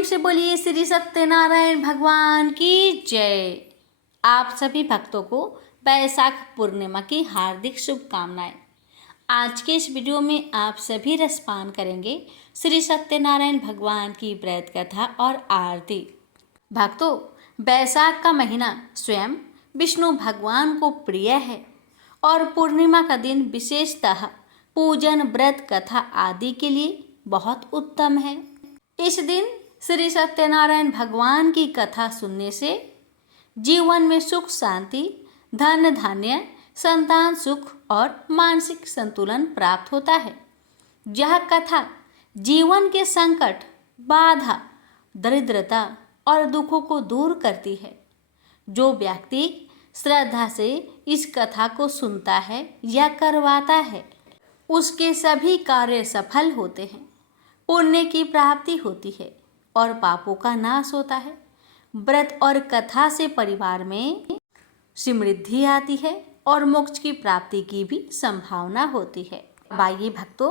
प्रेम से बोलिए श्री सत्यनारायण भगवान की जय। आप सभी भक्तों को बैसाख पूर्णिमा की हार्दिक शुभकामनाएं। आज के इस वीडियो में आप सभी रसपान करेंगे श्री सत्यनारायण भगवान की व्रत कथा और आरती। भक्तों, बैसाख का महीना स्वयं विष्णु भगवान को प्रिय है और पूर्णिमा का दिन विशेषतः पूजन, व्रत, कथा आदि के लिए बहुत उत्तम है। इस दिन श्री सत्यनारायण भगवान की कथा सुनने से जीवन में सुख, शांति, धन धान्य, संतान सुख और मानसिक संतुलन प्राप्त होता है। यह कथा जीवन के संकट, बाधा, दरिद्रता और दुखों को दूर करती है। जो व्यक्ति श्रद्धा से इस कथा को सुनता है या करवाता है, उसके सभी कार्य सफल होते हैं, पुण्य की प्राप्ति होती है और पापों का नाश होता है। व्रत और कथा से परिवार में समृद्धि आती है और मोक्ष की प्राप्ति की भी संभावना होती है। आइए भक्तों,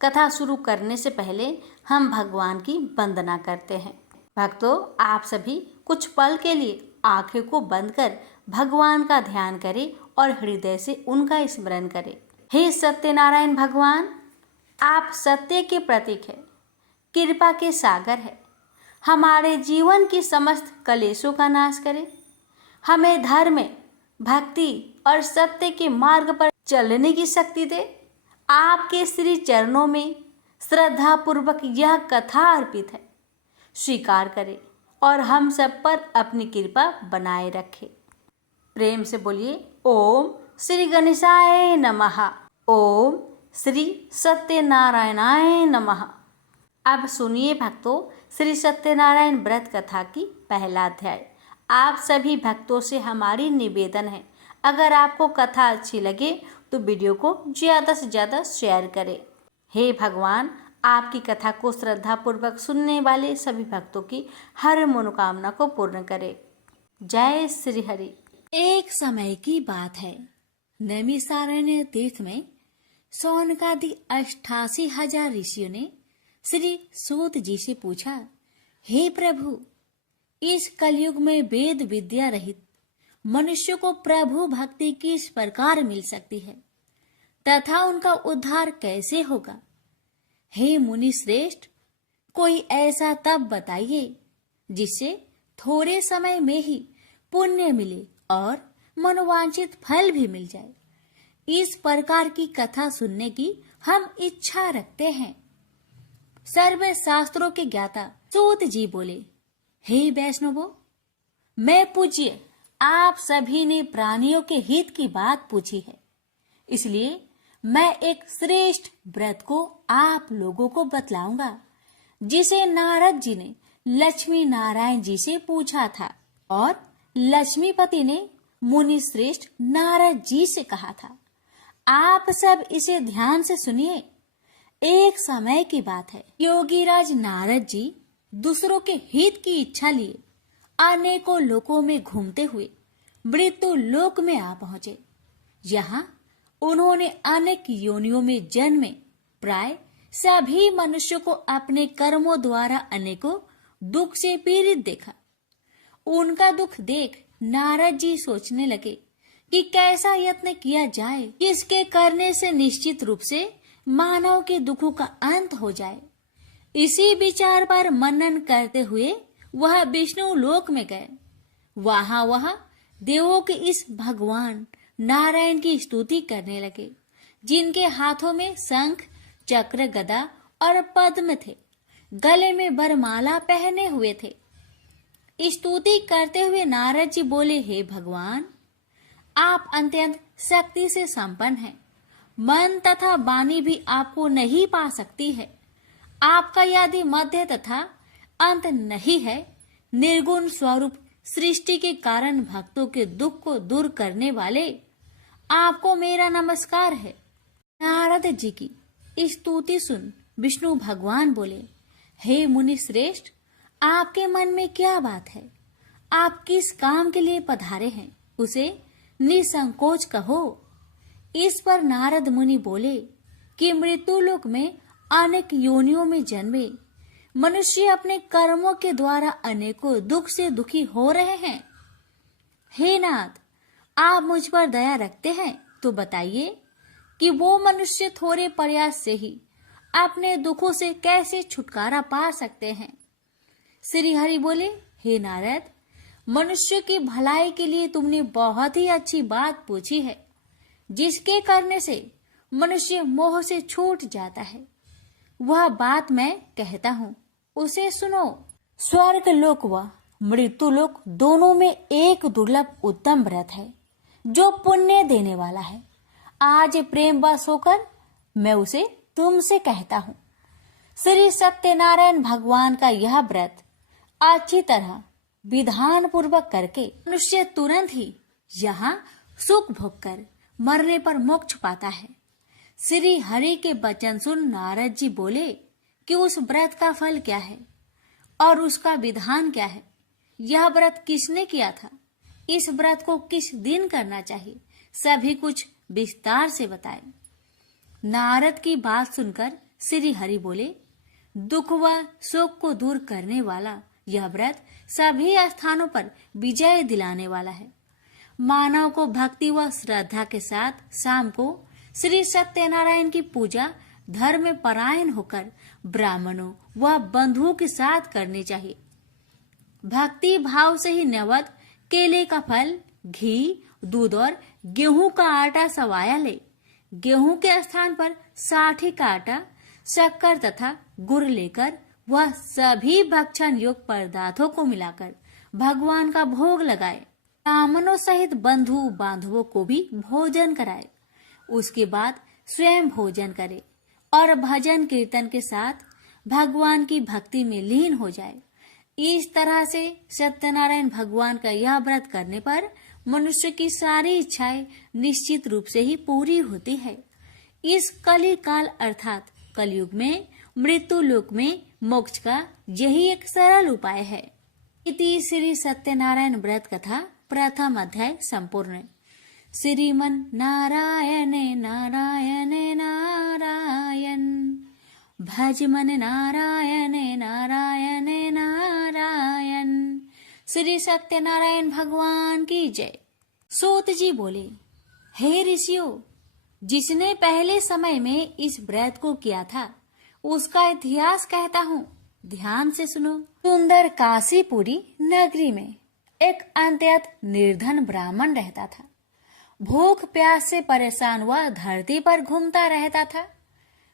कथा शुरू करने से पहले हम भगवान की वंदना करते हैं। भक्तों, आप सभी कुछ पल के लिए आंखें को बंद कर भगवान का ध्यान करें और हृदय से उनका स्मरण करें। हे सत्यनारायण भगवान, आप सत्य के प्रतीक है, कृपा के सागर है। हमारे जीवन की समस्त कलेशों का नाश करें। हमें धर्म, भक्ति और सत्य के मार्ग पर चलने की शक्ति दे। आपके श्री चरणों में श्रद्धा पूर्वक यह कथा अर्पित है। स्वीकार करें और हम सब पर अपनी कृपा बनाए रखें। प्रेम से बोलिए ओम श्री गणेशाय नमः, ओम श्री सत्यनारायणाय नमः। अब सुनिए भक्तों, श्री सत्यनारायण व्रत कथा की पहला अध्याय। आप सभी भक्तों से हमारी निवेदन है, अगर आपको कथा अच्छी लगे तो वीडियो को ज़्यादा से ज़्यादा शेयर करें। हे भगवान, आपकी कथा को श्रद्धापूर्वक सुनने वाले सभी भक्तों की हर मनोकामना को पूर्ण करें। जय श्री हरि। एक समय की बात है, नैमिषारण्य तीर्थ में शौनकादि 88,000 ऋषियों ने श्री सूत जी से पूछा, हे प्रभु, इस कलयुग में वेद विद्या रहित मनुष्य को प्रभु भक्ति किस प्रकार मिल सकती है तथा उनका उद्धार कैसे होगा? हे मुनि श्रेष्ठ, कोई ऐसा तप बताइए जिससे थोड़े समय में ही पुण्य मिले और मनोवांछित फल भी मिल जाए। इस प्रकार की कथा सुनने की हम इच्छा रखते हैं। सर्व शास्त्रों के ज्ञाता सूत जी बोले, हे वैष्णवों, मैं पूज्य आप सभी ने प्राणियों के हित की बात पूछी है, इसलिए मैं एक श्रेष्ठ व्रत को आप लोगों को बतलाऊंगा, जिसे नारद जी ने लक्ष्मी नारायण जी से पूछा था और लक्ष्मीपति ने मुनि श्रेष्ठ नारद जी से कहा था। आप सब इसे ध्यान से सुनिए। एक समय की बात है, योगीराज नारद जी दूसरों के हित की इच्छा लिए अनेकों लोकों में घूमते हुए मृत्यु लोक में आ पहुंचे। यहाँ उन्होंने अनेक योनियों में जन्मे प्राय सभी मनुष्यों को अपने कर्मों द्वारा अनेकों दुख से पीड़ित देखा। उनका दुख देख नारद जी सोचने लगे कि कैसा यत्न किया जाए, इसके करने से निश्चित रूप से मानव के दुखों का अंत हो जाए। इसी विचार पर मनन करते हुए वह विष्णु लोक में गए। वह देवों के इस भगवान नारायण की स्तुति करने लगे, जिनके हाथों में शंख, चक्र, गदा और पद्म थे, गले में वरमाला पहने हुए थे। स्तुति करते हुए नारद जी बोले, हे भगवान, आप अत्यंत शक्ति से संपन्न हैं। मन तथा वाणी भी आपको नहीं पा सकती है। आपका यदि मध्य तथा अंत नहीं है, निर्गुण स्वरूप सृष्टि के कारण भक्तों के दुख को दूर करने वाले आपको मेरा नमस्कार है। नारद जी की स्तुति सुन विष्णु भगवान बोले, हे मुनि श्रेष्ठ, आपके मन में क्या बात है? आप किस काम के लिए पधारे हैं, उसे निसंकोच कहो। इस पर नारद मुनि बोले कि मृत्यु लोक में अनेक योनियों में जन्मे मनुष्य अपने कर्मों के द्वारा अनेकों दुख से दुखी हो रहे हैं। हे नाथ, आप मुझ पर दया रखते हैं तो बताइए कि वो मनुष्य थोड़े प्रयास से ही अपने दुखों से कैसे छुटकारा पा सकते हैं। श्री हरि बोले, हे नारद, मनुष्य की भलाई के लिए तुमने बहुत ही अच्छी बात पूछी है, जिसके करने से मनुष्य मोह से छूट जाता है। वह बात मैं कहता हूँ, उसे सुनो। स्वर्ग लोक व मृत्यु लोक दोनों में एक दुर्लभ उत्तम व्रत है जो पुण्य देने वाला है। आज प्रेम बस होकर मैं उसे तुमसे कहता हूँ। श्री सत्यनारायण भगवान का यह व्रत अच्छी तरह विधान पूर्वक करके मनुष्य तुरंत ही यहाँ सुख भोग कर मरने पर मोक्ष पाता है। श्री हरि के वचन सुन नारद जी बोले कि उस व्रत का फल क्या है और उसका विधान क्या है। यह व्रत किसने किया था, इस व्रत को किस दिन करना चाहिए, सभी कुछ विस्तार से बताए। नारद की बात सुनकर श्री हरि बोले, दुख व शोक को दूर करने वाला यह व्रत सभी स्थानों पर विजय दिलाने वाला है। मानव को भक्ति व श्रद्धा के साथ शाम को श्री सत्यनारायण की पूजा धर्म परायण होकर ब्राह्मणों व बंधुओं के साथ करनी चाहिए। भक्ति भाव से ही नैवेद्य केले का फल, घी, दूध और गेहूं का आटा सवाया ले। गेहूं के स्थान पर साठी का आटा, शक्कर तथा गुड़ लेकर वह सभी भक्षण योग्य पदार्थों को मिलाकर भगवान का भोग लगाए। ब्राह्मणों सहित बंधु बांधवों को भी भोजन कराए। उसके बाद स्वयं भोजन करे और भजन कीर्तन के साथ भगवान की भक्ति में लीन हो जाए। इस तरह से सत्यनारायण भगवान का यह व्रत करने पर मनुष्य की सारी इच्छाएं निश्चित रूप से ही पूरी होती है। इस कली काल अर्थात कलयुग में मृत्यु लोक में मोक्ष का यही एक सरल उपाय है। इति श्री सत्यनारायण व्रत कथा प्रथम अध्याय संपूर्ण। श्रीमन नारायण नारायण नारायण, भज मन नारायण नारायण नारायण। श्री सत्यनारायण भगवान की जय। सूत जी बोले, हे ऋषियों, जिसने पहले समय में इस व्रत को किया था उसका इतिहास कहता हूँ, ध्यान से सुनो। सुंदर काशीपुरी नगरी में एक अत्यंत निर्धन ब्राह्मण रहता था। भूख प्यास से परेशान हुआ धरती पर घूमता रहता था।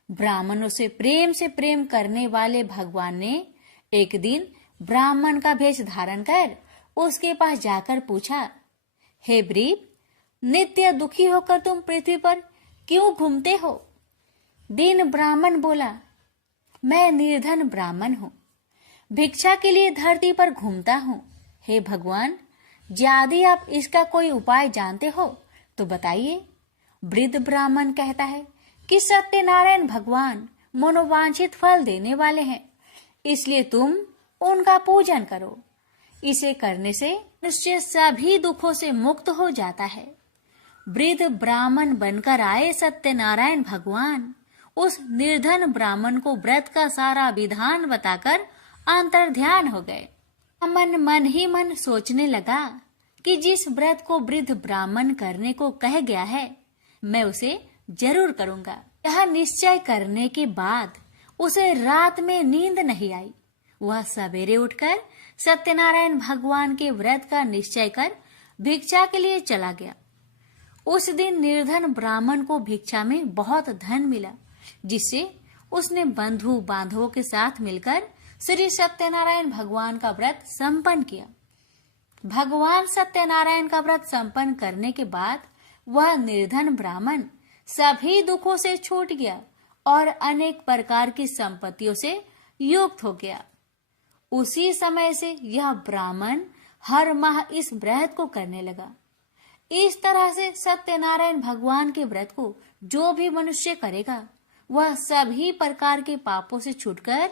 ब्राह्मणों से प्रेम करने वाले भगवान ने एक दिन ब्राह्मण का भेष धारण कर उसके पास जाकर पूछा, हे ब्रीप, नित्य दुखी होकर तुम पृथ्वी पर क्यों घूमते हो? दीन ब्राह्मण बोला, मैं निर्धन ब्राह्मण हूँ, भिक्षा के लिए धरती पर घूमता हूँ। हे भगवान, यदि आप इसका कोई उपाय जानते हो तो बताइए। वृद्ध ब्राह्मण कहता है कि सत्यनारायण भगवान मनोवांछित फल देने वाले हैं, इसलिए तुम उनका पूजन करो। इसे करने से मनुष्य सभी दुखों से मुक्त हो जाता है। वृद्ध ब्राह्मण बनकर आए सत्यनारायण भगवान उस निर्धन ब्राह्मण को व्रत का सारा विधान बताकर अंतर्ध्यान हो गए। मन ही मन सोचने लगा कि जिस व्रत को वृद्ध ब्राह्मण करने को कह गया है मैं उसे जरूर करूंगा। यह निश्चय करने के बाद उसे रात में नींद नहीं आई। वह सवेरे उठकर सत्यनारायण भगवान के व्रत का निश्चय कर भिक्षा के लिए चला गया। उस दिन निर्धन ब्राह्मण को भिक्षा में बहुत धन मिला, जिससे उसने बंधु बांधवों के साथ मिलकर श्री सत्यनारायण भगवान का व्रत संपन्न किया। भगवान सत्यनारायण का व्रत संपन्न करने के बाद वह निर्धन ब्राह्मण सभी दुखों से छूट गया और अनेक प्रकार की संपत्तियों से युक्त हो गया। उसी समय से यह ब्राह्मण हर माह इस व्रत को करने लगा। इस तरह से सत्यनारायण भगवान के व्रत को जो भी मनुष्य करेगा वह सभी प्रकार के पापों से छूटकर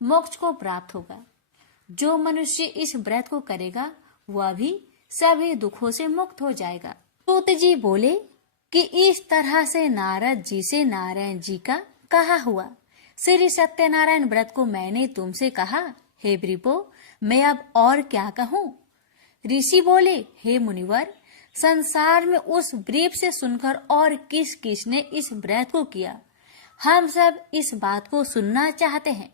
मोक्ष को प्राप्त होगा। जो मनुष्य इस व्रत को करेगा वह भी सभी दुखों से मुक्त हो जाएगा। सूत जी बोले कि इस तरह से नारद जी से नारायण जी का कहा हुआ श्री सत्यनारायण व्रत को मैंने तुमसे कहा, हे वृपो, मैं अब और क्या कहूँ? ऋषि बोले, हे मुनिवर, संसार में उस व्रीप से सुनकर और किस किस ने इस व्रत को किया, हम सब इस बात को सुनना चाहते हैं।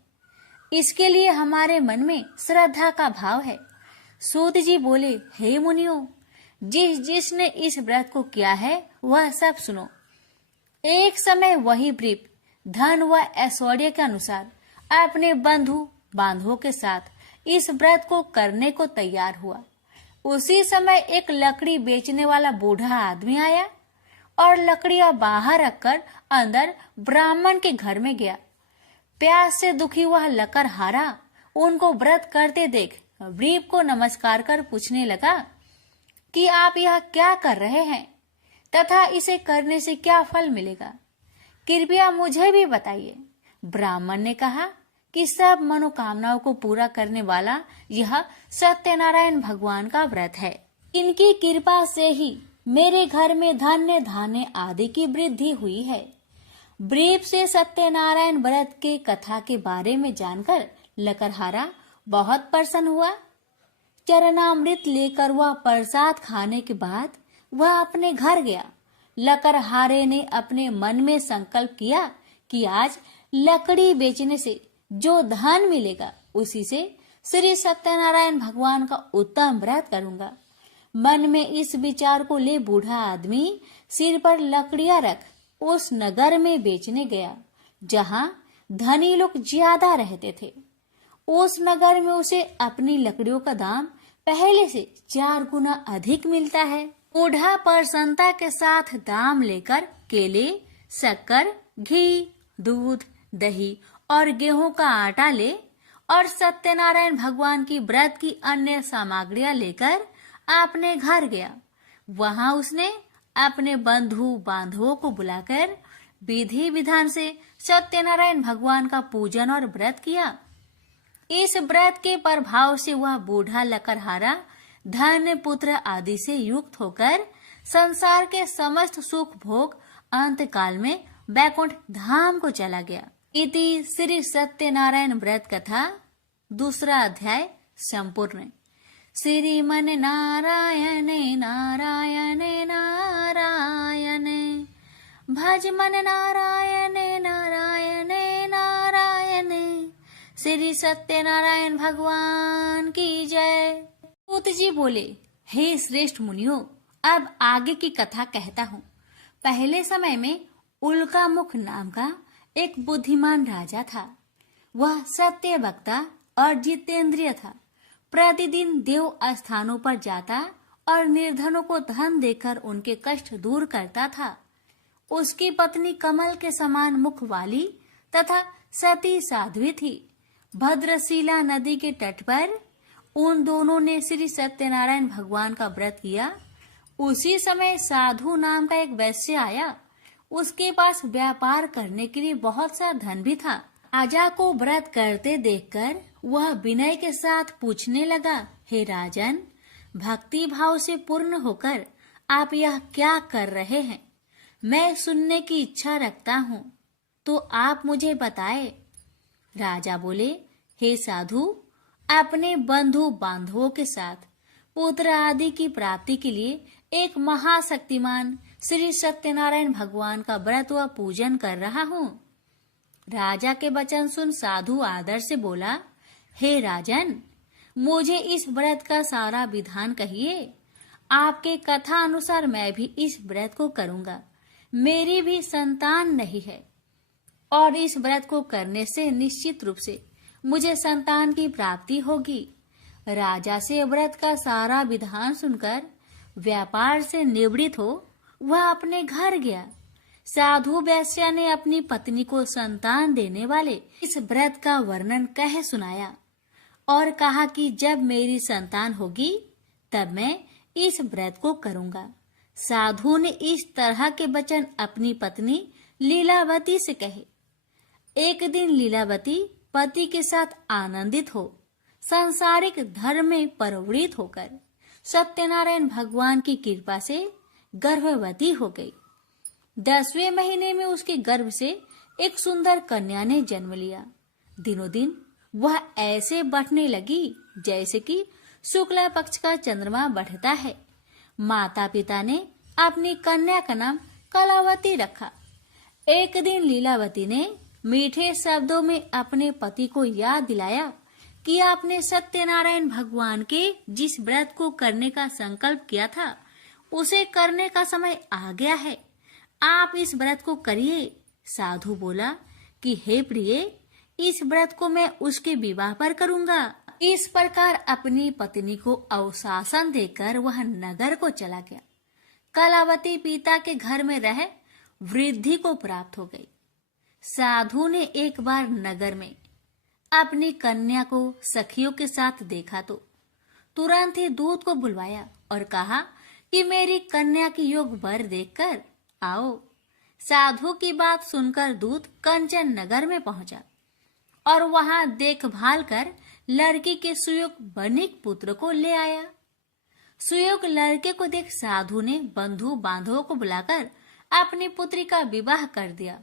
इसके लिए हमारे मन में श्रद्धा का भाव है। सूत जी बोले, हे मुनियों, जिसने इस व्रत को किया है वह सब सुनो। एक समय वही व्रीप धन व ऐश्वर्य के अनुसार अपने बंधु बांधवों के साथ इस व्रत को करने को तैयार हुआ। उसी समय एक लकड़ी बेचने वाला बूढ़ा आदमी आया और लकड़ियां बाहर रखकर अंदर ब्राह्मण के घर में गया। प्यास से दुखी वह लकड़हारा उनको व्रत करते देख व्रीप को नमस्कार कर पूछने लगा कि आप यह क्या कर रहे हैं तथा इसे करने से क्या फल मिलेगा, कृपया मुझे भी बताइए। ब्राह्मण ने कहा कि सब मनोकामनाओं को पूरा करने वाला यह सत्यनारायण भगवान का व्रत है। इनकी कृपा से ही मेरे घर में धन्य धान्य आदि की वृद्धि हुई है। व्रीप से सत्यनारायण व्रत के कथा के बारे में जानकर लकड़हारा बहुत प्रसन्न हुआ। चरणामृत लेकर वह प्रसाद खाने के बाद वह अपने घर गया। लकड़हारे ने अपने मन में संकल्प किया कि आज लकड़ी बेचने से जो धन मिलेगा उसी से श्री सत्यनारायण भगवान का उत्तम व्रत करूंगा। मन में इस विचार को ले बूढ़ा आदमी सिर पर लकड़ियां रख उस नगर में बेचने गया जहां धनी लोग ज्यादा रहते थे। उस नगर में उसे अपनी लकड़ियों का दाम पहले से 4 गुना अधिक मिलता है। बूढ़ा प्रसन्नता के साथ दाम लेकर केले, शक्कर, घी, दूध, दही और गेहूं का आटा ले और सत्यनारायण भगवान की व्रत की अन्य सामग्रियां लेकर अपने घर गया। वहां उसने अपने बंधु बांधवों को बुलाकर विधि विधान से सत्यनारायण भगवान का पूजन और व्रत किया। इस व्रत के प्रभाव से वह बूढ़ा लकड़हारा धन पुत्र आदि से युक्त होकर संसार के समस्त सुख भोग अंत काल में बैकुंठ धाम को चला गया। इति श्री सत्यनारायण व्रत कथा 2 अध्याय संपूर्ण। श्रीमन नारायणे नारायणे नारायणे भज मन नारायणे नारायणे नारायणे। श्री सत्यनारायण भगवान की जय। सूत जी बोले, हे श्रेष्ठ मुनियों, अब आगे की कथा कहता हूँ। पहले समय में उल्कामुख नाम का एक बुद्धिमान राजा था। वह सत्य वक्ता और जितेंद्रिय था। प्रतिदिन देव स्थानों पर जाता और निर्धनों को धन देकर उनके कष्ट दूर करता था। उसकी पत्नी कमल के समान मुख वाली तथा सती साध्वी थी। भद्रशिला नदी के तट पर उन दोनों ने श्री सत्यनारायण भगवान का व्रत किया। उसी समय साधु नाम का एक वैश्य आया। उसके पास व्यापार करने के लिए बहुत सा धन भी था। राजा को व्रत करते देखकर वह विनय के साथ पूछने लगा, हे राजन, भक्ति भाव से पूर्ण होकर आप यह क्या कर रहे हैं? मैं सुनने की इच्छा रखता हूँ, तो आप मुझे बताए। राजा बोले, हे साधु, अपने बंधु बांधवों के साथ पुत्र आदि की प्राप्ति के लिए एक महाशक्तिमान श्री सत्यनारायण भगवान का व्रत व पूजन कर रहा हूँ। राजा के वचन सुन साधु आदर से बोला, हे राजन, मुझे इस व्रत का सारा विधान कहिए। आपके कथा अनुसार मैं भी इस व्रत को करूंगा। मेरी भी संतान नहीं है और इस व्रत को करने से निश्चित रूप से मुझे संतान की प्राप्ति होगी। राजा से व्रत का सारा विधान सुनकर व्यापार से निवृत्त हो वह अपने घर गया। साधु वैश्या ने अपनी पत्नी को संतान देने वाले इस व्रत का वर्णन कह सुनाया और कहा कि जब मेरी संतान होगी तब मैं इस व्रत को करूंगा। साधु ने इस तरह के वचन अपनी पत्नी लीलावती से कहे। एक दिन लीलावती पति के साथ आनंदित हो सांसारिक धर्म में प्रवृत्त होकर सत्यनारायण भगवान की कृपा से गर्भवती हो गई। 10वें महीने में उसके गर्भ से एक सुंदर कन्या ने जन्म लिया। दिनों दिन वह ऐसे बढ़ने लगी जैसे कि शुक्ला पक्ष का चंद्रमा बढ़ता है। माता पिता ने अपनी कन्या का नाम कलावती रखा। एक दिन लीलावती ने मीठे शब्दों में अपने पति को याद दिलाया कि आपने सत्यनारायण भगवान के जिस व्रत को करने का संकल्प किया था उसे करने का समय आ गया है। आप इस व्रत को करिए। साधु बोला कि हे प्रिय, इस व्रत को मैं उसके विवाह पर करूंगा। इस प्रकार अपनी पत्नी को अवशासन देकर वह नगर को चला गया। कलावती पिता के घर में रह वृद्धि को प्राप्त हो गई। साधु ने एक बार नगर में अपनी कन्या को सखियों के साथ देखा तो तुरंत ही दूत को बुलवाया और कहा कि मेरी कन्या की योग वर देखकर आओ। साधु की बात सुनकर दूत कंचन नगर में पहुंचा और वहां देखभाल कर लड़की के सुयोग बनिक पुत्र को ले आया। सुयोग लड़के को देख साधु ने बंधु बांधवों को बुलाकर अपनी पुत्री का विवाह कर दिया।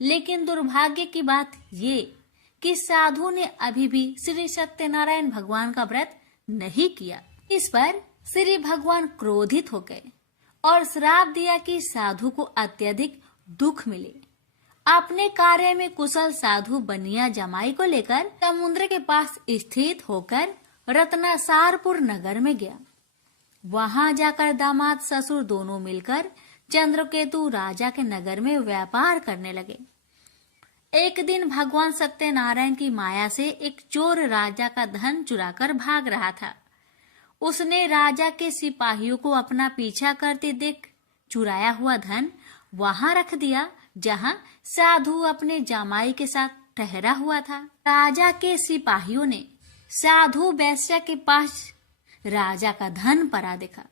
लेकिन दुर्भाग्य की बात ये कि साधु ने अभी भी श्री सत्यनारायण भगवान का व्रत नहीं किया। इस पर श्री भगवान क्रोधित हो गए और श्राप दिया कि साधु को अत्यधिक दुख मिले। अपने कार्य में कुशल साधु बनिया जमाई को लेकर समुद्र के पास स्थित होकर रत्नासारपुर नगर में गया। वहां जाकर दामाद ससुर दोनों मिलकर चंद्रकेतु राजा के नगर में व्यापार करने लगे। एक दिन भगवान सत्यनारायण की माया से एक चोर राजा का धन चुराकर भाग रहा था। उसने राजा के सिपाहियों को अपना पीछा करते देख चुराया हुआ धन वहां रख दिया जहां साधु अपने जमाई के साथ ठहरा हुआ था। राजा के सिपाहियों ने साधु वैश्या के पास राजा का धन पड़ा देखा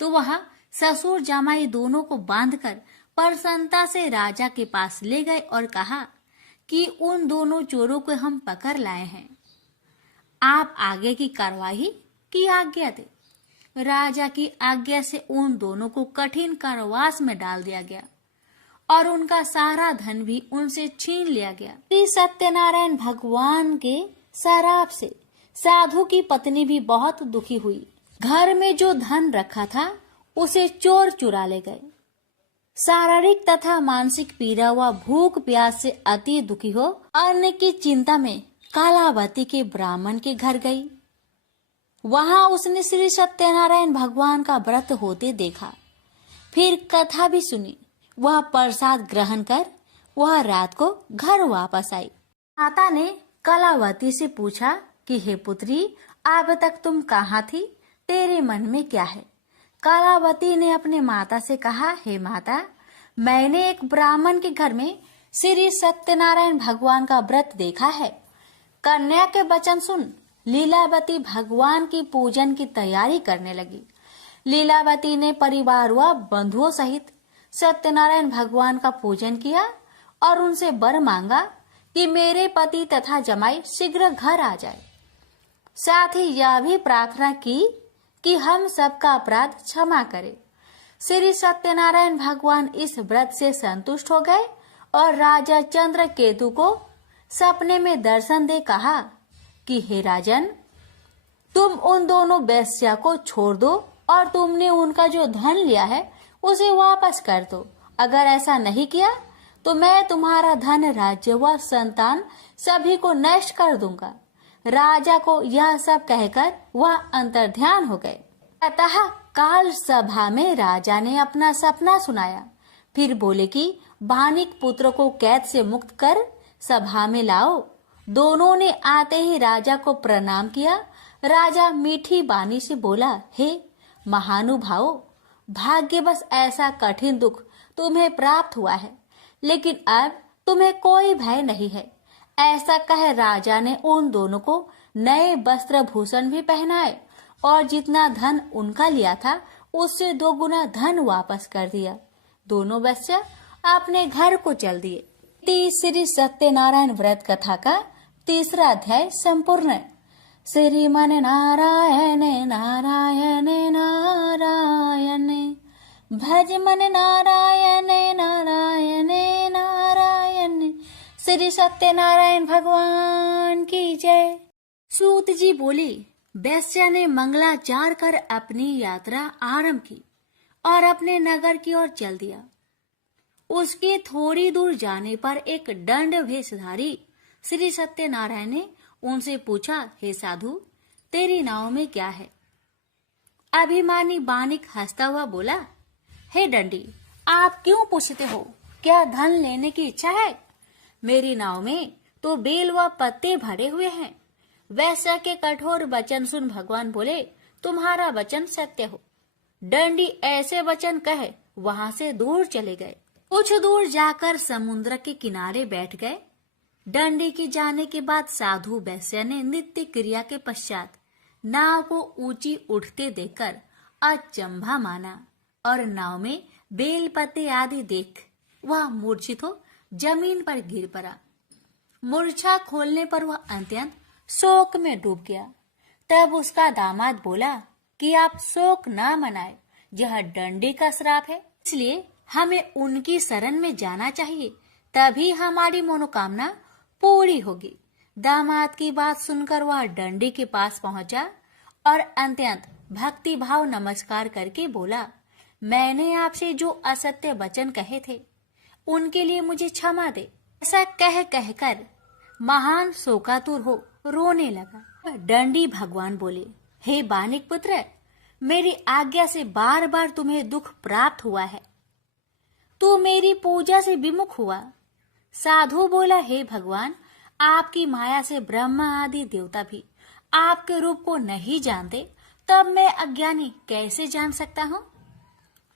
तो वह ससुर जमाई दोनों को बांधकर प्रसन्नता से राजा के पास ले गए और कहा कि उन दोनों चोरों को हम पकड़ लाए हैं, आप आगे की कार्रवाई की आज्ञा दे। राजा की आज्ञा से उन दोनों को कठिन कारावास में डाल दिया गया और उनका सारा धन भी उनसे छीन लिया गया। श्री सत्यनारायण भगवान के शराप से साधु की पत्नी भी बहुत दुखी हुई। घर में जो धन रखा था उसे चोर चुरा ले गए। शारीरिक तथा मानसिक पीड़ा व भूख प्यास से अति दुखी हो अन्न की चिंता में कालावती के ब्राह्मण के घर गई। वहां उसने श्री सत्यनारायण भगवान का व्रत होते देखा। फिर कथा भी सुनी। वह प्रसाद ग्रहण कर वह रात को घर वापस आई। माता ने कलावती से पूछा कि हे पुत्री, अब तक तुम कहाँ थी? तेरे मन में क्या है? कलावती ने अपने माता से कहा, हे माता, मैंने एक ब्राह्मण के घर में श्री सत्यनारायण भगवान का व्रत देखा है। कन्या के वचन सुन लीलावती भगवान की पूजन की तैयारी करने लगी। लीलावती ने परिवार व बंधुओं सहित सत्यनारायण भगवान का पूजन किया और उनसे वर मांगा कि मेरे पति तथा जमाई शीघ्र घर आ जाए। साथ ही यह भी प्रार्थना की कि हम सबका अपराध क्षमा करें। श्री सत्यनारायण भगवान इस व्रत से संतुष्ट हो गए और राजा चंद्रकेतु को सपने में दर्शन दे कहा कि हे राजन, तुम उन दोनों वेश्या को छोड़ दो और तुमने उनका जो धन लिया है उसे वापस कर दो। अगर ऐसा नहीं किया तो मैं तुम्हारा धन, राज्य व संतान सभी को नष्ट कर दूंगा। राजा को यह सब कहकर वह अंतर्ध्यान हो गए। अतः काल सभा में राजा ने अपना सपना सुनाया। फिर बोले कि बानिक पुत्र को कैद से मुक्त कर सभा में लाओ। दोनों ने आते ही राजा को प्रणाम किया। राजा मीठी बानी से बोला, हे महानुभाव, भाग्यवश ऐसा कठिन दुख तुम्हें प्राप्त हुआ है, लेकिन अब तुम्हें कोई भय नहीं है। ऐसा कह राजा ने उन दोनों को नए वस्त्र भूषण भी पहनाए और जितना धन उनका लिया था उससे 2 गुना धन वापस कर दिया। दोनों वेश्या अपने घर को चल दिए। श्री सत्यनारायण व्रत कथा का 3रा अध्याय संपूर्ण। श्रीमन नारायण नारायण नारायण, भज मन नारायण नारायण नारायण, श्री सत्यनारायण भगवान की जय। सूत जी बोले, वैश्या ने मंगलाचार कर अपनी यात्रा आरंभ की और अपने नगर की ओर चल दिया। उसके थोड़ी दूर जाने पर एक दंड भेषधारी श्री सत्यनारायण ने उनसे पूछा, हे साधु, तेरी नाव में क्या है? अभिमानी बानिक हंसता हुआ बोला, हे दंडी, आप क्यों पूछते हो? क्या धन लेने की इच्छा है? मेरी नाव में तो बेल व पत्ते भरे हुए हैं। वैश्या के कठोर वचन सुन भगवान बोले, तुम्हारा वचन सत्य हो। दंडी ऐसे वचन कहे वहां से दूर चले गए। कुछ दूर जाकर समुद्र के किनारे बैठ गए। दंडी के जाने के बाद साधु वैश्या ने नित्य क्रिया के पश्चात नाव को ऊंची उठते देखकर अचंभा माना और नाव में बेल पत्ते आदि देख वह मूर्छित हो जमीन पर गिर पड़ा। मूर्छा खोलने पर वह अत्यंत शोक में डूब गया। तब उसका दामाद बोला कि आप शोक न मनाए, यह दंडी का श्राप है, इसलिए हमें उनकी शरण में जाना चाहिए, तभी हमारी मनोकामना पूरी होगी। दामाद की बात सुनकर वह दंडी के पास पहुंचा और अत्यंत भक्ति भाव नमस्कार करके बोला, मैंने आपसे जो असत्य वचन कहे थे उनके लिए मुझे क्षमा दे। ऐसा कहकर महान शोकातुर हो रोने लगा। दंडी भगवान बोले, हे बानिक पुत्र, मेरी आज्ञा से बार बार तुम्हें दुख प्राप्त हुआ है, तू मेरी पूजा से विमुख हुआ। साधु बोला, हे भगवान, आपकी माया से ब्रह्मा आदि देवता भी आपके रूप को नहीं जानते, तब मैं अज्ञानी कैसे जान सकता हूँ?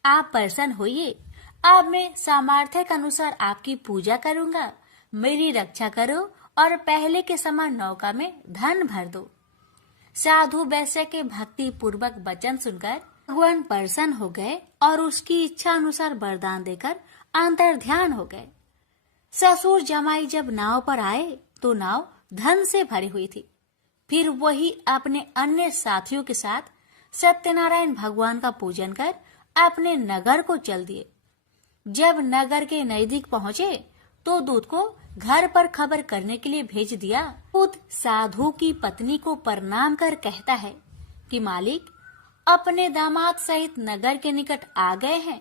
आप प्रसन्न होइए, अब मैं सामर्थ्य के अनुसार आपकी पूजा करूंगा। मेरी रक्षा करो और पहले के समान नौका में धन भर दो। साधु वैश्य के भक्ति पूर्वक वचन सुनकर भगवान प्रसन्न हो गए और उसकी इच्छा अनुसार वरदान देकर अंतर ध्यान हो गए। ससुर जमाई जब नाव पर आए तो नाव धन से भरी हुई थी। फिर वही अपने अन्य साथियों के साथ सत्यनारायण भगवान का पूजन कर अपने नगर को चल दिए। जब नगर के नजदीक पहुंचे तो दूत को घर पर खबर करने के लिए भेज दिया। दूत साधु की पत्नी को प्रणाम कर कहता है कि मालिक अपने दामाद सहित नगर के निकट आ गए हैं।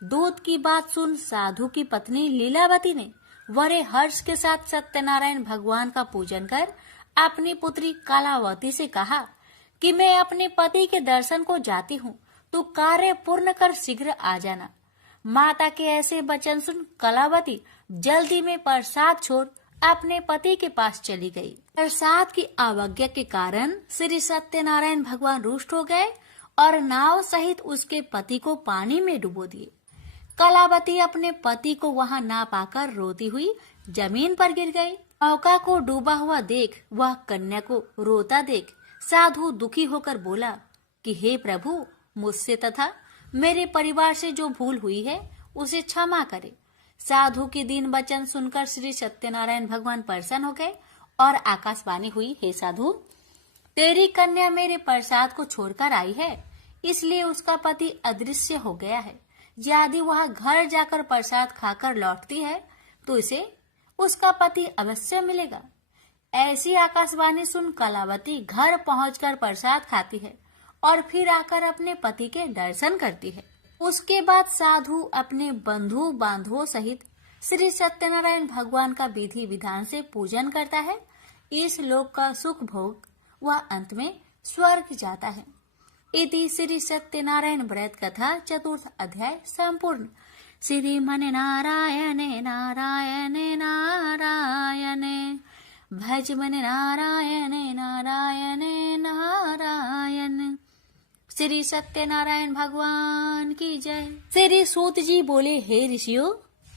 दूत की बात सुन साधु की पत्नी लीलावती ने बड़े हर्ष के साथ सत्यनारायण भगवान का पूजन कर अपनी पुत्री कलावती से कहा कि मैं अपने पति के दर्शन को जाती हूँ, तू कार्य पूर्ण कर शीघ्र आ जाना। माता के ऐसे वचन सुन कलावती जल्दी में प्रसाद छोड़ अपने पति के पास चली गई। प्रसाद की अवज्ञा के कारण श्री सत्यनारायण भगवान रुष्ट हो गए और नाव सहित उसके पति को पानी में डुबो दिए। कलावती अपने पति को वहां ना पाकर रोती हुई जमीन पर गिर गई। नौका को डूबा हुआ देख वह कन्या को रोता देख साधु दुखी होकर बोला कि हे प्रभु, मुझसे तथा मेरे परिवार से जो भूल हुई है उसे क्षमा करे। साधु के दीन वचन सुनकर श्री सत्यनारायण भगवान प्रसन्न हो गए और आकाशवाणी हुई, हे साधु, तेरी कन्या मेरे प्रसाद को छोड़कर आई है, इसलिए उसका पति अदृश्य हो गया है। यदि वह घर जाकर प्रसाद खाकर लौटती है तो इसे उसका पति अवश्य मिलेगा। ऐसी आकाशवाणी सुन कलावती घर पहुंचकर प्रसाद खाती है और फिर आकर अपने पति के दर्शन करती है। उसके बाद साधु अपने बंधु बांधवों सहित श्री सत्यनारायण भगवान का विधि विधान से पूजन करता है। इस लोक का सुख भोग वह अंत में स्वर्ग जाता है। इति श्री सत्यनारायण व्रत कथा चतुर्थ अध्याय संपूर्ण। श्रीमन नारायणे नारायणे नारायणे भज मन नारायणे नारायणे नारायण। श्री सत्यनारायण भगवान की जय। श्री सूत जी बोले, हे ऋषियों,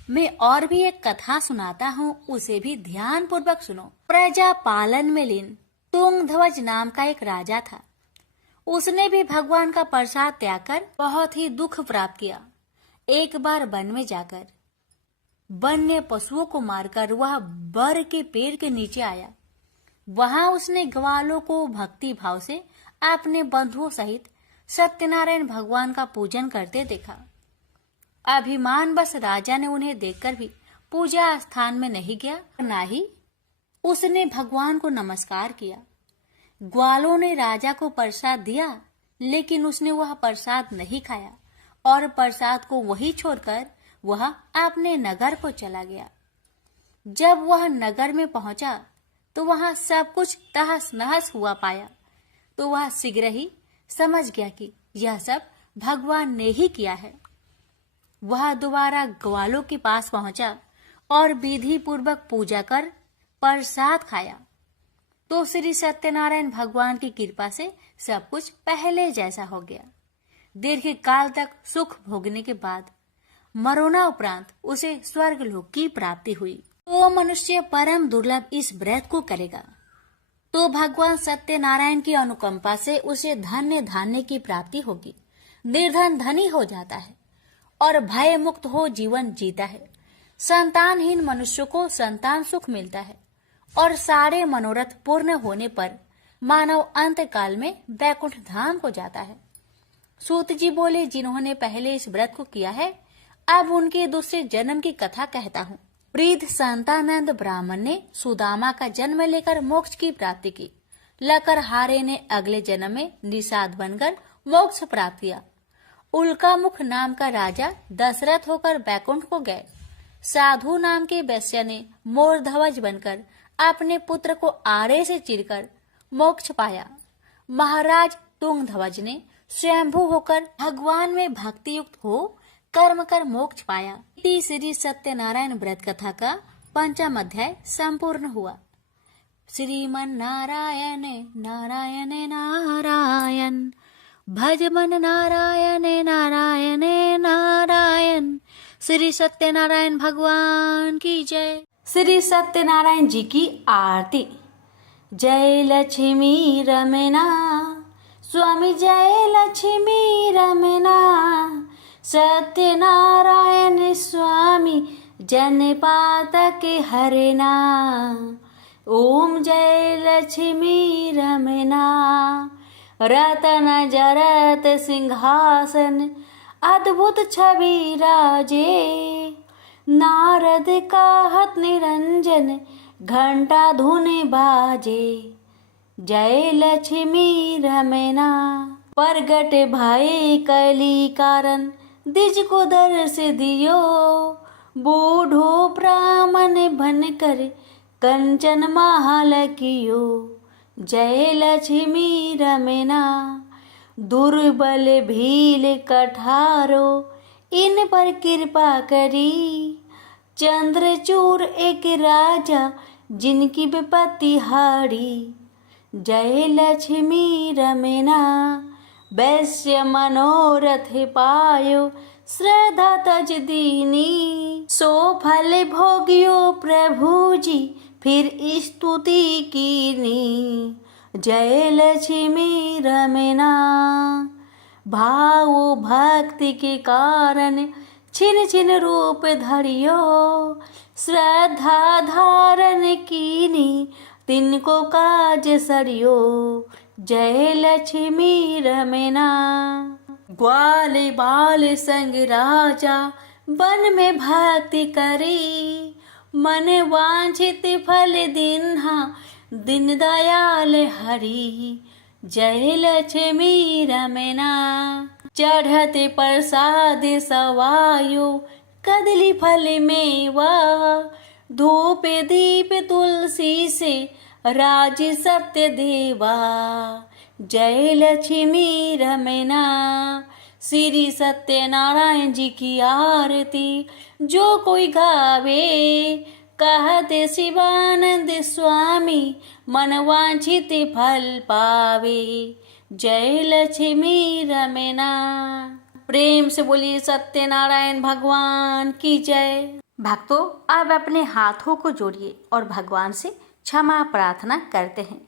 मैं और भी एक कथा सुनाता हूँ, उसे भी ध्यान पूर्वक सुनो। प्रजा पालन में लीन तुंगध्वज नाम का एक राजा था। उसने भी भगवान का प्रसाद त्याग कर बहुत ही दुख प्राप्त किया। एक बार वन में जाकर वन्य पशुओं को मारकर वह बर के पेड़ के नीचे आया। वहां उसने ग्वालों को भक्ति भाव से अपने बंधुओं सहित सत्यनारायण भगवान का पूजन करते देखा। अभिमान बस राजा ने उन्हें देखकर भी पूजा स्थान में नहीं गया, ना ही उसने भगवान को नमस्कार किया। ग्वालों ने राजा को प्रसाद दिया, लेकिन उसने वह प्रसाद नहीं खाया और प्रसाद को वही छोड़कर वह अपने नगर को चला गया। जब वह नगर में पहुंचा तो वहां सब कुछ तहस नहस हुआ पाया, तो वह शीघ्र ही समझ गया कि यह सब भगवान ने ही किया है। वह दोबारा ग्वालों के पास पहुंचा और विधि पूर्वक पूजा कर प्रसाद खाया, तो श्री सत्यनारायण भगवान की कृपा से सब कुछ पहले जैसा हो गया। दीर्घ काल तक सुख भोगने के बाद मरोना उपरांत उसे स्वर्गलोक की प्राप्ति हुई। तो मनुष्य परम दुर्लभ इस व्रत को करेगा तो भगवान सत्यनारायण की अनुकंपा से उसे धन्य धान्य की प्राप्ति होगी। निर्धन धनी हो जाता है और भय मुक्त हो जीवन जीता है। संतानहीन मनुष्य को संतान सुख मिलता है और सारे मनोरथ पूर्ण होने पर मानव अंत काल में वैकुंठ धाम को जाता है। सूत जी बोले, जिन्होंने पहले इस व्रत को किया है, अब उनके दूसरे जन्म की कथा कहता हूँ। वृद्ध संतानंद ब्राह्मण ने सुदामा का जन्म लेकर मोक्ष की प्राप्ति की। लकरहारे ने अगले जन्म में निषाद बनकर मोक्ष प्राप्त किया। उल्कामुख नाम का राजा दशरथ होकर बैकुंठ को गए। साधु नाम के वैश्य ने मोर ध्वज बनकर अपने पुत्र को आरे से चीरकर मोक्ष पाया। महाराज तुंग ध्वज ने स्वयंभू होकर भगवान में भक्ति युक्त हो कर्म कर मोक्ष पाया। श्री सत्यनारायण व्रत कथा का 5वां अध्याय संपूर्ण हुआ। श्रीमन नारायण नारायण नारायण, भज मन नारायण नारायण नारायण। श्री सत्यनारायण भगवान की जय। श्री सत्यनारायण जी की आरती। जय लक्ष्मी रमना स्वामी, जय लक्ष्मी रमना। सत्यनारायण स्वामी जनपातक हरना। ओम जय लक्ष्मी रमना। रतन जरत सिंहासन, अद्भुत छवि राजे। नारद कहत निरंजन, घंटा धुन बाजे। जय लक्ष्मी रमना। प्रगट भय कली कारण, द्विज को दर्श दियो। बूढ़ो ब्राह्मण बनकर कंचन महल कियो। जय लक्ष्मी रमना। दुर्बल भील कठारो, इन पर कृपा करी। चंद्रचूर एक राजा, जिनकी विपत्ति हारी। जय लक्ष्मी रमना। वैश्य मनोरथ पायो, श्रद्धा तज दीनी। सो फल भोगियो प्रभु जी, फिर स्तुति कीनी। जय लक्ष्मी रमना। भाव भक्ति के कारण, छिन छिन रूप धरियो। श्रद्धा धारण कीनी, तिनको काज सरियो। जय लक्ष्मी रमना। ग्वाल बाल संग राजा, वन में भक्ति करी। मन वांछित फल दिन्हा, दिन दयाल हरि। जय लक्ष्मी रमना। चढ़त प्रसाद सवायो, कदली फल मेवा। धूप दीप तुलसी से, राज सत्य देवा। जय लक्ष्मी रमना। श्री सत्यनारायण जी की आरती जो कोई गावे। कहते शिवानंद स्वामी, मन वांछित फल पावे। जय लक्ष्मी रमना। प्रेम से बोलिए सत्यनारायण भगवान की जय। भक्तों, अब अपने हाथों को जोड़िए और भगवान से क्षमा प्रार्थना करते हैं।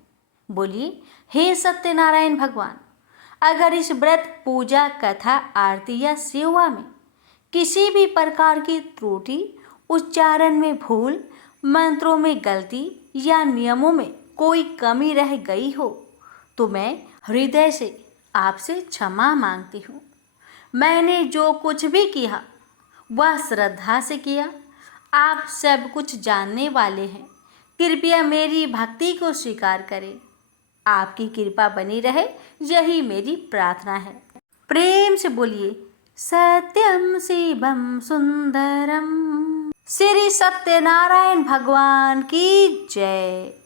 बोलिए, हे सत्यनारायण भगवान, अगर इस व्रत, पूजा, कथा, आरती या सेवा में किसी भी प्रकार की त्रुटि, उच्चारण में भूल, मंत्रों में गलती या नियमों में कोई कमी रह गई हो, तो मैं हृदय से आपसे क्षमा मांगती हूँ। मैंने जो कुछ भी किया वह श्रद्धा से किया, आप सब कुछ जानने वाले हैं, कृपया मेरी भक्ति को स्वीकार करें। आपकी कृपा बनी रहे, यही मेरी प्रार्थना है। प्रेम से बोलिए सत्यम शिवम सुंदरम। श्री सत्यनारायण भगवान की जय।